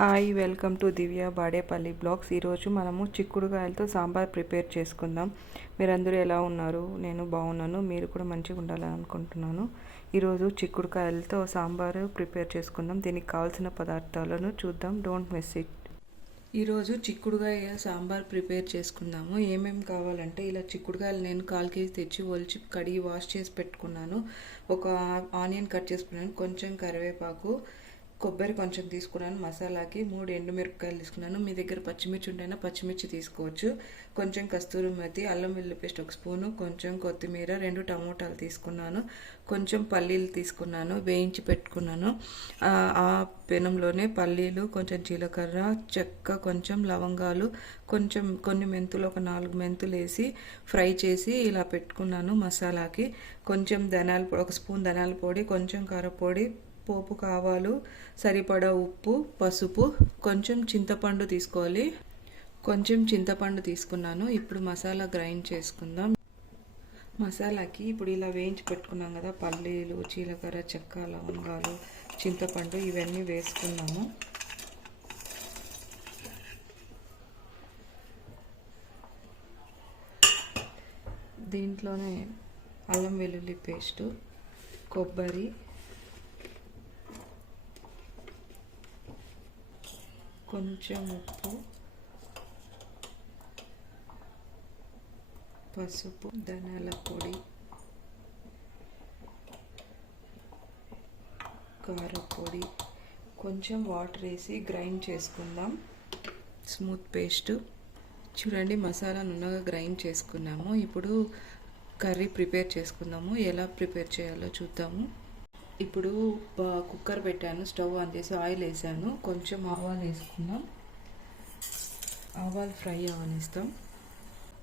Hi welcome to Divya Badepalli blogs. ఈరోజు మనము చిక్కుడుకాయలతో sambar prepare చేసుకుందాం. మీరందరూ ఎలా ఉన్నారు? నేను బాగున్నాను. మీరు కూడా మంచిగా ఉండాలని అనుకుంటున్నాను. ఈరోజు చిక్కుడుకాయలతో సాంబార్ ప్రిపేర్ చేసుకుందాం. దీనికి కావాల్సిన పదార్థాలను చూద్దాం. Don't miss it. ఈరోజు చిక్కుడుకాయ సాంబార్ ప్రిపేర్ చేసుకుందాము. ఏమేమి కావాలంటే ఇలా చిక్కుడుకాయలు నేను కాల్ కేజీ తెచ్చి ఒలిచి కడిగి వాష్ చేసి పెట్టుకున్నాను. ఒక ఆనియన్ కట్ చేసుకున్నాను. కొంచెం కరివేపాకు కొబ్బరి కొంచెం తీసుకున్నాను మసాలాకి మూడు ఎండుమిరపకాయలు తీసుకున్నాను. మీ దగ్గర పచ్చిమిర్చి ఉంటేనా పచ్చిమిర్చి తీసుకోవచ్చు. కొంచెం కస్తూరి మెతి అల్లం వెల్లు పేస్ట్ ఒక స్పూను కొంచెం కొత్తిమీర రెండు టమోటాలు తీసుకున్నాను. కొంచెం పల్లీలు తీసుకున్నాను వేయించి పెట్టుకున్నాను. ఆ పెనంలోనే పల్లీలు కొంచెం జీలకర్ర చెక్క కొంచెం లవంగాలు కొంచెం కొన్ని మెంతులు ఒక నాలుగు మెంతులు వేసి ఫ్రై చేసి ఇలా పెట్టుకున్నాను మసాలాకి. కొంచెం ధనాల ఒక స్పూన్ ధనాల పొడి కొంచెం కారపొడి పోపు కావాలు సరిపడా ఉప్పు పసుపు కొంచెం చింతపండు తీసుకోవాలి. కొంచెం చింతపండు తీసుకున్నాను. ఇప్పుడు మసాలా గ్రైండ్ చేసుకుందాం. మసాలాకి ఇప్పుడు ఇలా వేయించి పెట్టుకున్నాం కదా పల్లీలు జీలకర్ర చెక్క లవంగాలు చింతపండు ఇవన్నీ వేసుకున్నాము. దీంట్లోనే అల్లం వెల్లుల్లి పేస్టు కొబ్బరి కొంచెం ఉప్పు పసుపు ధనియాల పొడి కారపొడి కొంచెం వాటర్ వేసి గ్రైండ్ చేసుకుందాం. Smooth paste. చూడండి మసాలా నున్నగా గ్రైండ్ చేసుకున్నాము. ఇప్పుడు కర్రీ ప్రిపేర్ చేసుకుందాము. ఎలా ప్రిపేర్ చేయాలో చూద్దాము. ఇప్పుడు కుక్కర్ పెట్టాను స్టవ్ ఆన్ చేసి ఆయిల్ వేసాను. కొంచెం ఆవాలు వేసుకుందాం. ఆవాలు ఫ్రై అవనిస్తాం.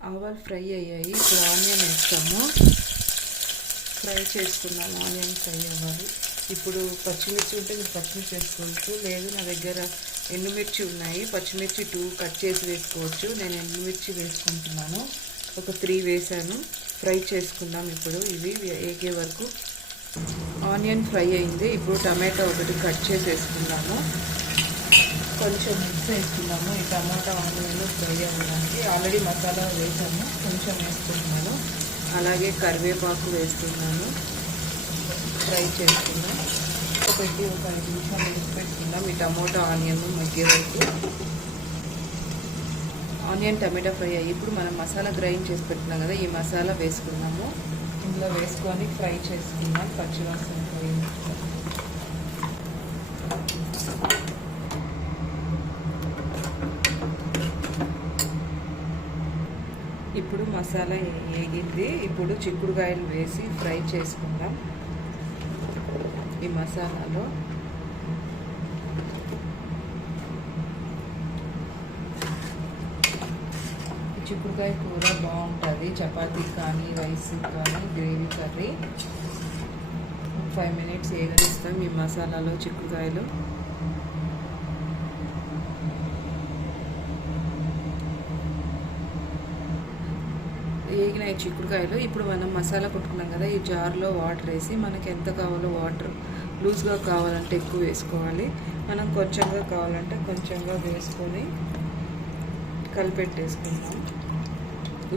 ఆవాలు ఫ్రై అయ్యాయి. ఇప్పుడు ఆనియన్ వేస్తాము. ఫ్రై చేసుకున్నాం ఆనియన్ ఫ్రై అవ్వాలి. ఇప్పుడు పచ్చిమిర్చి ఉంటే మీరు పచ్చిమిర్చి వేసుకోవచ్చు. లేదు నా దగ్గర ఎండుమిర్చి ఉన్నాయి. పచ్చిమిర్చి టూ కట్ చేసి వేసుకోవచ్చు. నేను ఎండుమిర్చి వేసుకుంటున్నాను. ఒక త్రీ వేసాను. ఫ్రై చేసుకుందాం ఇప్పుడు. ఇవి ఏగే వరకు ఆనియన్ ఫ్రై అయింది. ఇప్పుడు టమాటో ఒకటి కట్ చేసి కొంచెం మిక్స్ వేసుకుందాము ఈ టమాటా ఆనియన్ ఫ్రై అవ్వడానికి ఆల్రెడీ మసాలా వేసాము. కొంచెం వేసుకుంటున్నాను అలాగే కరివేపాకు వేస్తున్నాను. ఫ్రై చేసుకుందాం. పెట్టి ఒక ఐదు నిమిషాలు పెట్టుకుందాం. ఈ టమాటో ఆనియన్ మగ్గే వరకు. ఆనియన్ టమాటా ఫ్రై అయ్యి ఇప్పుడు మనం మసాలా గ్రైండ్ చేసి పెట్టుకున్నాం కదా ఈ మసాలా వేసుకున్నాము. ఇందులో వేసుకొని ఫ్రై చేసుకుందాం. పచ్చివాసన ఇప్పుడు మసాలా వేగింది. ఇప్పుడు చిక్కుడుకాయలు వేసి ఫ్రై చేసుకుందాం. ఈ మసాలాలో. చిక్కుడుకాయ కూర బాగుంటుంది. చపాతీ కానీ రైస్ కానీ గ్రేవీ కర్రీ. ఫైవ్ మినిట్స్ వేగనిస్తాం ఈ మసాలాలో చిక్కుడుకాయలు వేగినాయి చిక్కుడుకాయలు. ఇప్పుడు మనం మసాలా కొట్టుకున్నాం కదా ఈ జార్లో వాటర్ వేసి మనకి ఎంత కావాలో వాటర్ లూజ్గా కావాలంటే ఎక్కువ వేసుకోవాలి. మనం కొంచెంగా కావాలంటే కొంచెంగా వేసుకొని కలిపెట్టేసుకుందాం.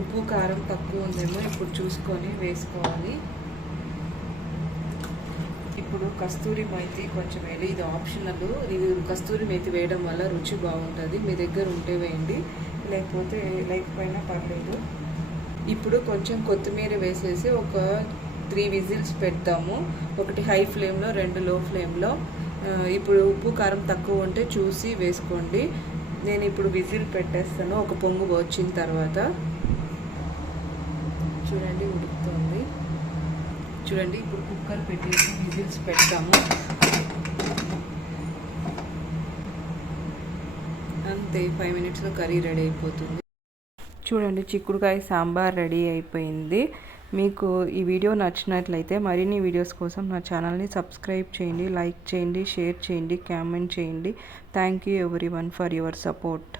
ఉప్పు కారం తక్కువ ఉందేమో ఇప్పుడు చూసుకొని వేసుకోవాలి. ఇప్పుడు కస్తూరి మైతి కొంచెం వేయాలి ఇది ఆప్షనల్ ఇది కస్తూరి మైతి వేయడం వల్ల రుచి బాగుంటుంది. మీ దగ్గర ఉంటే వేయండి. లేకపోతే లేకపోయినా పర్లేదు. ఇప్పుడు కొంచెం కొత్తిమీర వేసేసి ఒక త్రీ విజిల్స్ పెడతాము. ఒకటి హై ఫ్లేమ్లో రెండు లో. ఫ్లేమ్లో ఇప్పుడు ఉప్పు కారం తక్కువ ఉంటే చూసి వేసుకోండి. నేను ఇప్పుడు విజిల్ పెట్టేస్తాను. ఒక పొంగు వచ్చిన తర్వాత. చూడండి చూడండి ఇప్పుడు కుక్కర్ పెట్టేసి విజిల్స్ పెడతాము. అంతే ఫైవ్ మినిట్స్లో కర్రీ రెడీ అయిపోతుంది. చూడండి చిక్కుడుకాయ సాంబార్ రెడీ అయిపోయింది. మీకు ఈ వీడియో నచ్చినట్లయితే మరిన్ని వీడియోస్ కోసం నా ఛానల్ని సబ్స్క్రైబ్ చేయండి లైక్ చేయండి షేర్ చేయండి కామెంట్ చేయండి. Thank you everyone for your support